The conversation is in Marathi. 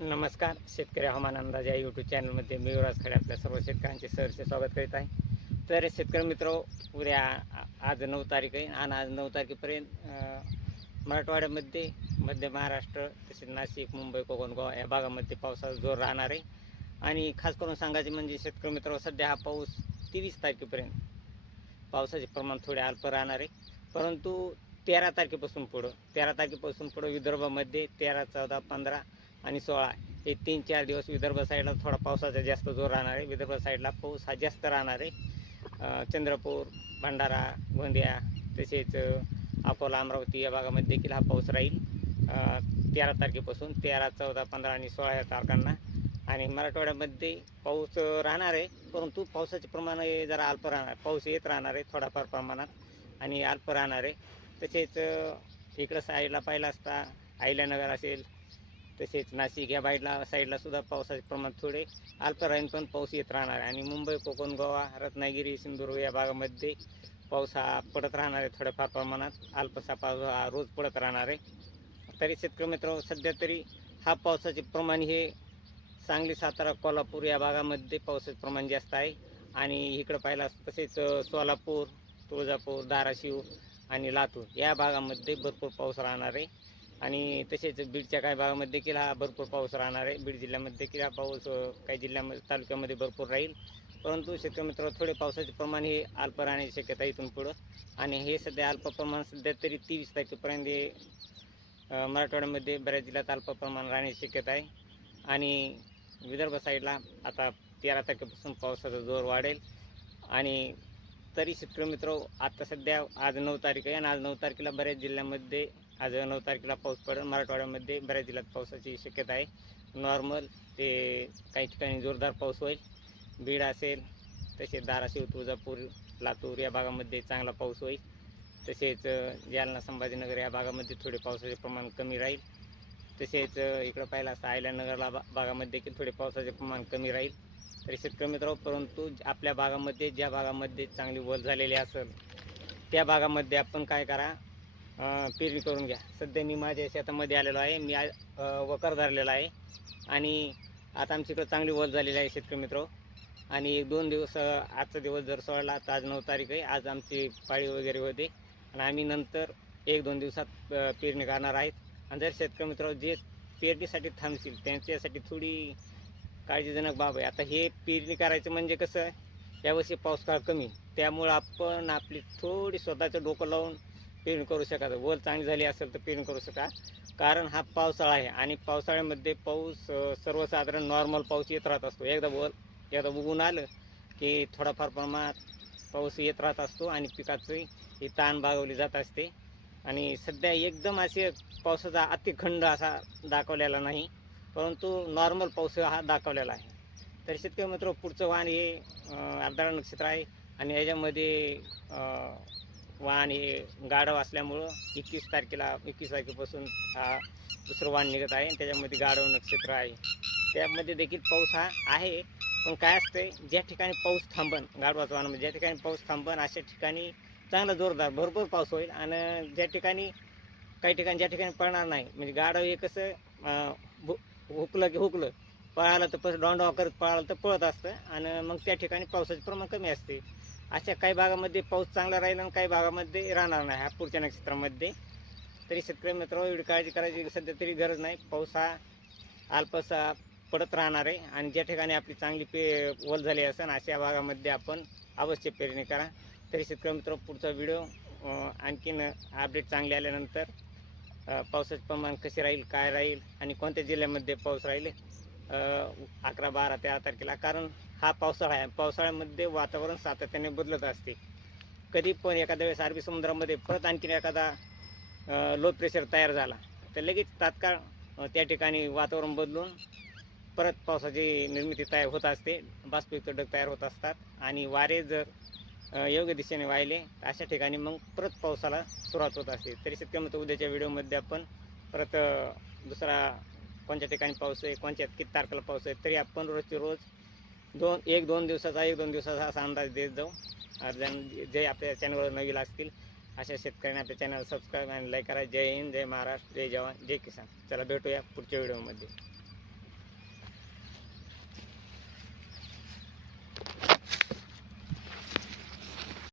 नमस्कार. शेतकरी हवामान अंदाज या यूट्यूब चॅनलमध्ये मी युवराज खडे आपल्या सर्व शेतकऱ्यांचे सहर्ष स्वागत करीत आहे. तर शेतकरी मित्र, उद्या आज 9 तारीख आहे आणि आज 9 तारखेपर्यंत मराठवाड्यामध्ये, मध्य महाराष्ट्र तसेच नाशिक, मुंबई, कोकण, गोवा या भागामध्ये पावसाचा जोर राहणार आहे. आणि खास करून सांगायचे म्हणजे शेतकरी मित्र, सध्या हा पाऊस 23 तारखेपर्यंत पावसाचे प्रमाण थोडे अल्प राहणार आहे. परंतु 13 तारखेपासून पुढं विदर्भामध्ये 13, 14, 15 आणि 16 हे 3-4 दिवस विदर्भ साईडला थोडा पावसाचा जास्त जोर राहणार आहे. विदर्भ साईडला पाऊस हा जास्त राहणार आहे. चंद्रपूर, भंडारा, गोंदिया तसेच अकोला, अमरावती या भागामध्ये देखील हा पाऊस राहील 13 तारखेपासून. 13, 14, 15 आणि 16 या तारखांना. आणि मराठवाड्यामध्ये पाऊस राहणार आहे, परंतु पावसाचे प्रमाण जरा अल्प राहणार. पाऊस येत राहणार आहे थोडाफार प्रमाणात आणि अल्प राहणार आहे. तसेच इकडं साईडला पाहिलं असता अहिल्यानगर असेल, तसेच नाशिक या साईडला सुद्धा पावसाचे प्रमाण थोडे अल्प राहील, पण पाऊस येत राहणार आहे. आणि मुंबई, कोकण, गोवा, रत्नागिरी, सिंधुदुर्ग या भागामध्ये पाऊस हा पडत राहणार आहे थोड्याफार प्रमाणात. अल्पसा पाऊस हा रोज पडत राहणार आहे. तरी शेतकरी मित्र, सध्या तरी हा पावसाचे प्रमाण हे सांगली, सातारा, कोल्हापूर या भागामध्ये पावसाचे प्रमाण जास्त आहे. आणि इकडं पाहिलं तसेच सोलापूर, तुळजापूर, धाराशिव आणि लातूर या भागामध्ये भरपूर पाऊस राहणार आहे. आणि तसेच बीडच्या काही भागामध्ये देखील हा भरपूर पाऊस राहणार आहे. बीड जिल्ह्यामध्ये देखील हा पाऊस काही जिल्ह्यामध्ये, तालुक्यामध्ये भरपूर राहील. परंतु शेतकरी मित्र, थोडे पावसाचे प्रमाण हे अल्प राहण्याची शक्यता इथून पुढं. आणि हे सध्या अल्प प्रमाण सध्या तरी 23 तारखेपर्यंत मराठवाड्यामध्ये बऱ्याच जिल्ह्यात अल्प प्रमाण राहण्याची शक्यता आहे. आणि विदर्भ साईडला आता 13 तारखेपासून पावसाचा जोर वाढेल. आणि तरी शेतकरी मित्र, आता सध्या आज 9 तारीख आहे आणि आज 9 तारखेला बऱ्याच जिल्ह्यामध्ये, आज 9 तारखेला पाऊस पडेल. मराठवाड्यामध्ये बऱ्याच जिल्ह्यात पावसाची शक्यता आहे. नॉर्मल ते काही ठिकाणी जोरदार पाऊस होईल. बीड असेल, तसेच धाराशिव, तुळजापूर, लातूर या भागामध्ये चांगला पाऊस होईल. तसेच जालना, संभाजीनगर या भागामध्ये थोडे पावसाचे प्रमाण कमी राहील. तसेच इकडं पाहिलं असतं अहिल्यानगरला भागामध्ये देखील थोडे पावसाचे प्रमाण कमी राहील. तरी शेतकरी मित्र, परंतु आपल्या भागामध्ये, ज्या भागामध्ये चांगली वल झालेली असेल त्या भागामध्ये आपण काय करा, पेरणी करून घ्या. सध्या मी माझ्या शेतामध्ये आलेलो आहे. मी वकर धरलेला आहे आणि आता आमच्याकडं चांगली वल झालेली आहे शेतकरी मित्र. आणि 1-2 दिवस, आजचा दिवस जर सोडला तर आज 9 तारीख आहे, आज आमची पाळी वगैरे होते आणि आम्ही नंतर 1-2 दिवसात पेरणी करणार आहेत. आणि जर शेतकरी मित्र जे पेरणीसाठी थांबतील त्यांच्यासाठी थोडी काळजीजनक बाब आहे. आता हे पेरणी करायचं म्हणजे कसं, यावर्षी पाऊसकाळ कमी, त्यामुळं आपण आपली थोडी स्वतःचं डोकं लावून पेरणी करू शकता. वल चांगली झाली असेल तर पेरणी करू शका. कारण हा पावसाळा आहे आणि पावसाळ्यामध्ये पाऊस सर्वसाधारण नॉर्मल पाऊस येत राहत असतो. एकदा उगून आलं की थोडाफार प्रमाणात पाऊस येत राहत असतो आणि पिकाची ही ताण भागवली जात असते. आणि सध्या एकदम असे पावसाचा अतिखंड असा दाखवलेला नाही, परंतु नॉर्मल पाऊस हा दाखवलेला आहे. तर शेतकरी मित्र, पुढचं वाहन हे आर्द्रा नक्षत्र आहे आणि याच्यामध्ये वाहन हे गाढव असल्यामुळं 21 तारखेपासून हा दुसरं वाहन निघत आहे. त्याच्यामध्ये गाढव नक्षत्र आहे. त्यामध्ये देखील पाऊस हा आहे. पण काय असतंय, ज्या ठिकाणी पाऊस थांबन, गाढवाचं वाहनामध्ये ज्या ठिकाणी पाऊस थांबन अशा ठिकाणी चांगला जोरदार भरपूर पाऊस होईल. आणि काही ठिकाणी ज्या ठिकाणी पडणार नाही, म्हणजे गाढव हे कसं हुकलं पळालं तर परत डोंडावा करत पळालं तर पळत असतं आणि मग त्या ठिकाणी पावसाचे प्रमाण कमी असते. अशा काही भागामध्ये पाऊस चांगला राहील आणि काही भागामध्ये राहणार नाही ह्या पुढच्या नक्षत्रामध्ये. तरी शेतकरी मित्र, एवढी काळजी करायची सध्या तरी गरज नाही. पाऊस हा अल्पसा पडत राहणार आहे आणि ज्या ठिकाणी आपली चांगली वल झाली असेल अशा भागामध्ये आपण अवश्य पेरणी करा. तरी शेतकरी मित्र, पुढचा व्हिडिओ आणखीन अपडेट चांगले आल्यानंतर पावसाचे प्रमाण कसे राहील, काय राहील आणि कोणत्या जिल्ह्यामध्ये पाऊस राहील 11, 12, 13 तारखेला. कारण हा पावसाळा आहे. पावसाळ्यामध्ये वातावरण सातत्याने बदलत असते. कधी पण एखाद्या वेळेस अरबी समुद्रामध्ये परत आणखीन एखादा लो प्रेशर तयार झाला तर लगेच तात्काळ त्या ठिकाणी वातावरण बदलून परत पावसाची निर्मिती तयार होत असते. बाष्पयुक्त ढग तयार होत असतात आणि वारे जर योग्य दिशेने वाहिले तर अशा ठिकाणी मग परत पावसाला सुरुवात होत असते. तरी शेतकरी मित्र, उद्याच्या व्हिडिओमध्ये आपण परत दुसरा कोणत्या ठिकाणी पाऊस आहे, कोणत्या किती तारखेला पाऊस आहे, तरी आपण रोजचे रोज 1-2 दिवसाचा असा अंदाज देत जाऊ. जे आपल्या चॅनलवर नवीन असतील अशा शेतकऱ्यांनी आपल्या चॅनल सबस्क्राईब आणि लाईक करा. जय हिंद, जय महाराष्ट्र, जय जवान, जय किसान. चला भेटूया पुढच्या व्हिडिओमध्ये.